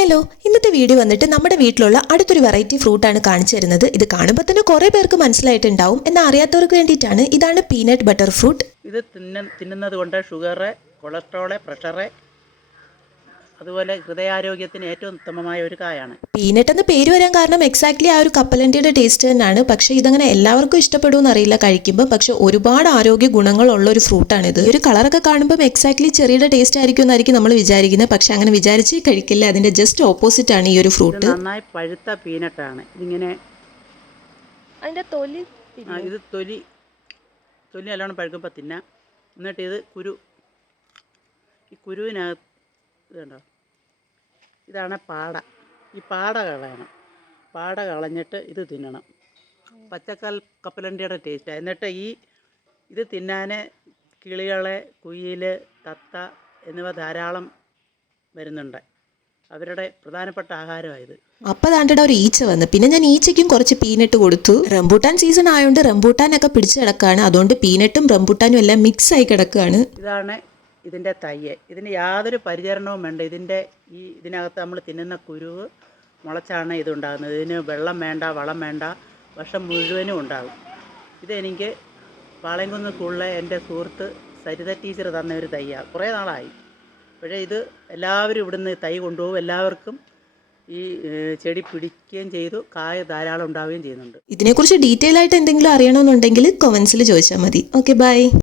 Hello, ഇന്നത്തെ video വന്നിട്ട് നമ്മുടെ വീട്ടിലുള്ള അടുത്തൊരു വെറൈറ്റി ഫ്രൂട്ടാണ് കാണിച്ചു തരുന്നത്. ഇത് കാണുമ്പോൾ തന്നെ കുറേ പേർക്ക് മനസ്സിലായിട്ടുണ്ടാവും. എന്നാൽ അറിയാത്തവർക്ക് വേണ്ടിയിട്ടാണ്. ഇതാണ് പീനട്ട് ബട്ടർ ഫ്രൂട്ട്. ഇത് തിന്നുന്നത് കൊണ്ട് ഷുഗർ, കൊളസ്ട്രോൾ, പ്രഷർ, അതുപോലെ ഹൃദയാരോഗ്യത്തിന് ഏറ്റവും ഉത്തമമായ ഒരു കായാണ്. പീനട്ട് എന്ന് പേര് വരാൻ കാരണം എക്സാക്ട്ലി ആ ഒരു കപ്പലണ്ടിയുടെ ടേസ്റ്റ് തന്നെയാണ്. പക്ഷേ ഇതങ്ങനെ എല്ലാവർക്കും ഇഷ്ടപ്പെടുമെന്ന് അറിയില്ല കഴിക്കുമ്പോൾ. പക്ഷെ ഒരുപാട് ആരോഗ്യ ഗുണങ്ങളുള്ള ഒരു ഫ്രൂട്ടാണിത്. ഒരു കളറൊക്കെ കാണുമ്പോൾ എക്സാക്ട്ലി ചെറിയുടെ ടേസ്റ്റ് ആയിരിക്കും എന്നായിരിക്കും നമ്മൾ വിചാരിക്കുന്നത്. പക്ഷെ അങ്ങനെ വിചാരിച്ച് കഴിക്കില്ല. അതിന്റെ ജസ്റ്റ് ഓപ്പോസിറ്റ് ആണ് ഈ ഒരു ഫ്രൂട്ട്. നന്നായി പഴുത്ത പീനട്ടാണ്. ഇതിങ്ങനെ അതിന്റെ തൊലി ഇത് തൊലി നല്ലോണം പഴുക്കുമ്പോൾ തിന്നാം. എന്നിട്ട് ഇത് ഈ കുരുവിനകത്ത് ഇതുണ്ടോ, ഇതാണ് പാട. ഈ പാട കളയണം. പാട കളഞ്ഞിട്ട് ഇത് തിന്നണം. പച്ചക്കൽ കപ്പലണ്ടിയുടെ ടേസ്റ്റ്. എന്നിട്ട് ഇത് തിന്നാൻ കിളികളെ, കുയിൽ, തത്ത എന്നിവ ധാരാളം വരുന്നുണ്ട്. അവരുടെ പ്രധാനപ്പെട്ട ആഹാരമായത്. അപ്പം താണ്ടയുടെ ഒരു ഈച്ച വന്ന്. പിന്നെ ഞാൻ ഈച്ചയ്ക്കും കുറച്ച് പീനട്ട് കൊടുത്തു. റംബൂട്ടാൻ സീസൺ ആയതുകൊണ്ട് റംബൂട്ടാനൊക്കെ പിടിച്ച് കിടക്കുകയാണ്. അതുകൊണ്ട് പീനട്ടും റംബൂട്ടാനും എല്ലാം മിക്സ് ആയി കിടക്കുകയാണ്. ഇതാണ് ഇതിൻ്റെ തയ്യ്. ഇതിന് യാതൊരു പരിചരണവും വേണ്ട. ഇതിനകത്ത് നമ്മൾ തിന്നുന്ന കുരുവ് മുളച്ചാണ് ഇതുണ്ടാകുന്നത്. ഇതിന് വെള്ളം വേണ്ട, വളം വേണ്ട, വർഷം മുഴുവനും ഉണ്ടാകും. ഇതെനിക്ക് പാളയംകുന്ന് സ്കൂളിലെ എൻ്റെ സുഹൃത്ത് സരിത ടീച്ചർ തന്ന ഒരു തയ്യാണ്. കുറേ നാളായി. പക്ഷേ ഇത് എല്ലാവരും ഇവിടുന്ന് തൈ കൊണ്ടുപോകും. എല്ലാവർക്കും ഈ ചെടി പിടിക്കുകയും ചെയ്തു. കായ ധാരാളം ഉണ്ടാവുകയും ചെയ്യുന്നുണ്ട്. ഇതിനെക്കുറിച്ച് ഡീറ്റെയിൽ ആയിട്ട് എന്തെങ്കിലും അറിയണമെന്നുണ്ടെങ്കിൽ കമൻസിൽ ചോദിച്ചാൽ മതി. Okay, by.